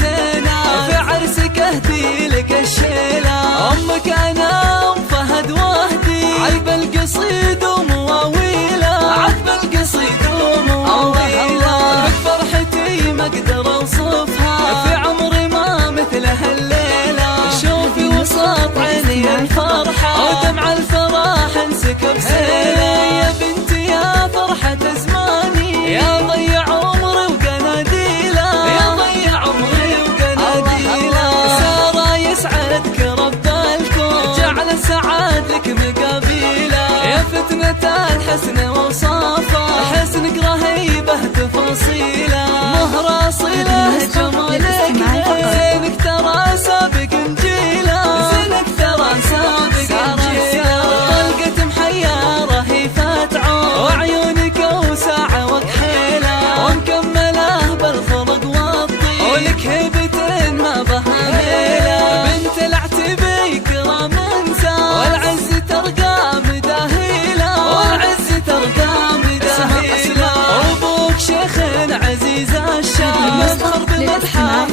زينة، في عرسك اهدي لك الشيلة. امك انا ام فهد وهدي، عذب القصيد ومواويله، عذب القصيد ومواويله. بك فرحتي ما اقدر اوصفها، في عمري ما مثلها الليلة. شوفي وسط عيني الفرحة، ودمع الفرح انسكب سيلة. يا بنتي يا فرحة زماني، يا ضيع عمري وقناديله، يا ضيع عمري وقناديله. سارة يسعدك رب الكون، جعل السعاد لك مقابيله. يا فتنة الحسن وصافه، حسنك رهيبه تفاصيله. مهر صله جمالك زينك ترى سابق انجيله، زينك ترى سابق انجيله. طلقة محيرة هي فتعون، وعيونك وساعة وكحيله، ومكمله بالخلق والطيب، ولك هيبة ما بها ميله. بنت العتبي كرام انسان، والعز ترقى مداهيله، والعز ترقى مداهيله. وابوك شيخ عزيز الشام، يفخر بمدحه